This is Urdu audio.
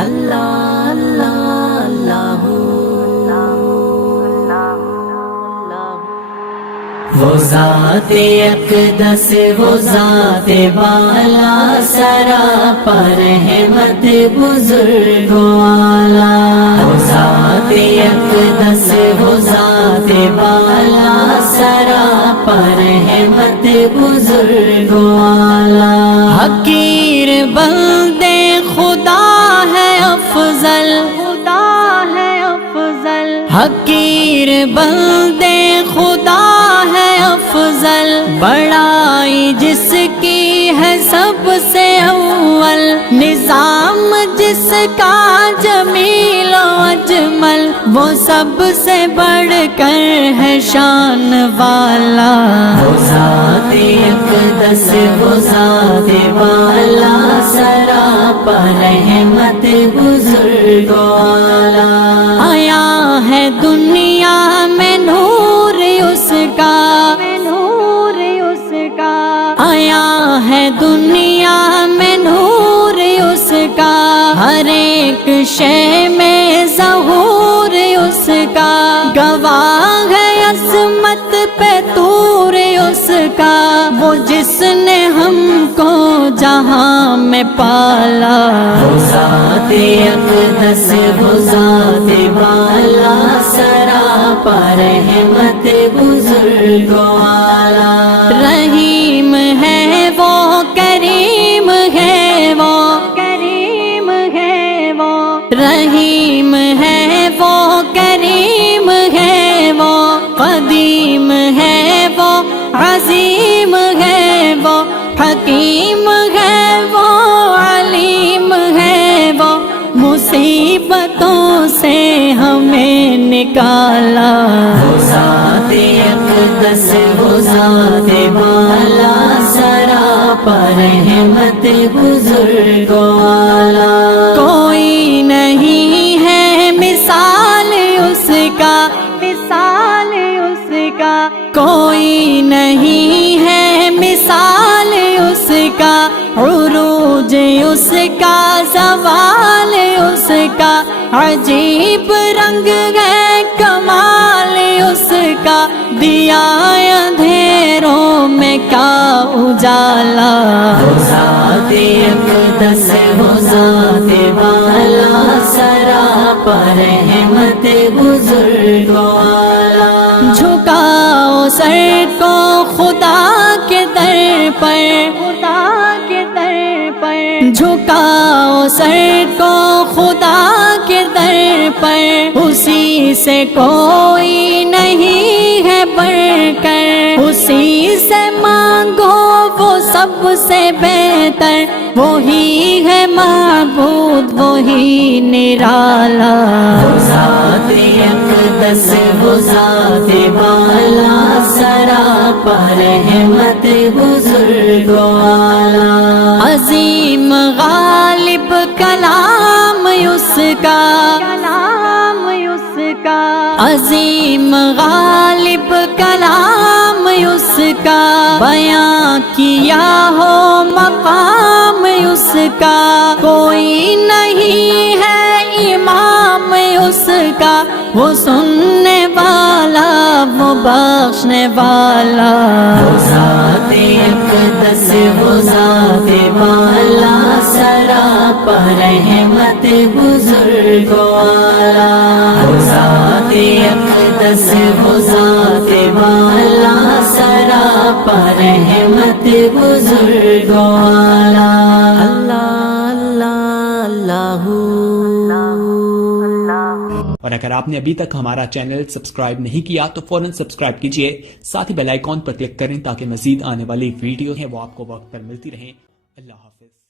اللہ اللہ اللہ وہ ذات اقدس وہ ذات بالا سراپر رحمت بزرگ والا وہ ذات اقدس وہ ذات بالا سراپر رحمت بزرگ والا حقیر بندے خدا ہے افضل خدا ہے افضل حقیر بندے خدا ہے افضل بڑائی جس کی ہے سب سے اول نظام جس کا جمیل و اجمل وہ سب سے بڑھ کر ہے شان والا وہ ذات اقدس وہ ذات والا سراپر رحمت بزرگ والا آیا ہے دنیا میں نور اس کا آیا ہے دنیا میں نور اس کا ہر ایک شے میں ظہور اس کا گواہ ہے عظمت پہ طور اس کا وہ جس نے ہم کو جہاں میں پالا وہ ذات اقدس وہ ذات بالا سراپر رحمت بزرگ والا رحیم ہے وہ کریم ہے وہ کریم ہے وہ رحیم ہے وہ کریم ہے وہ قدیم ہے وہ عظیم ہے وہ حکیم ہے وہ علیم ہے وہ مصیبتوں سے ہمیں نکالا وہ ذات اقدس وہ ذات بالا سراپر رحمت بزرگ والا کوئی نہیں ہے مثال اس کا مثال اس کا کوئی نہیں ہے مثال اس کا عروج اس کا زوال اس کا عجیب رنگ ہے کمال اس کا دیا اندھیروں میں کیا اجالا وہ ذات اقدس وہ ذات بالا سراپر رحمت بزرگ والا جھکاؤ سر کو خدا کے در پر خدا کے در پر جھکاؤ سر کو خدا کے در پر اسی سے کوئی نہیں ہے بڑھ کر اسی سے مانگو وہ سب سے بہتر وہی ہے معبود وہی نرالا وہ ذات اقدس وہ ذات بالا سراپر رحمت بزرگ والا عظیم غالب کلام اس کا عظیم غالب کلام اس کا بیاں کیا ہو مقام اس کا کوئی نہیں ہے امام اس کا وہ سننے والا وہ بخشنے والا وہ ذات اقدس وہ ذات بالا سراپر رحمت بزرگ والا وہ ذات اقدس وہ ذات بالا سراپر رحمت بزرگ والا اللہ اللہ اور اگر آپ نے ابھی تک ہمارا چینل سبسکرائب نہیں کیا تو فوراً سبسکرائب کیجئے، ساتھ ہی بیل آئیکن پر کلک کریں تاکہ مزید آنے والی ویڈیو ہیں وہ آپ کو وقت پر ملتی رہیں۔ اللہ حافظ۔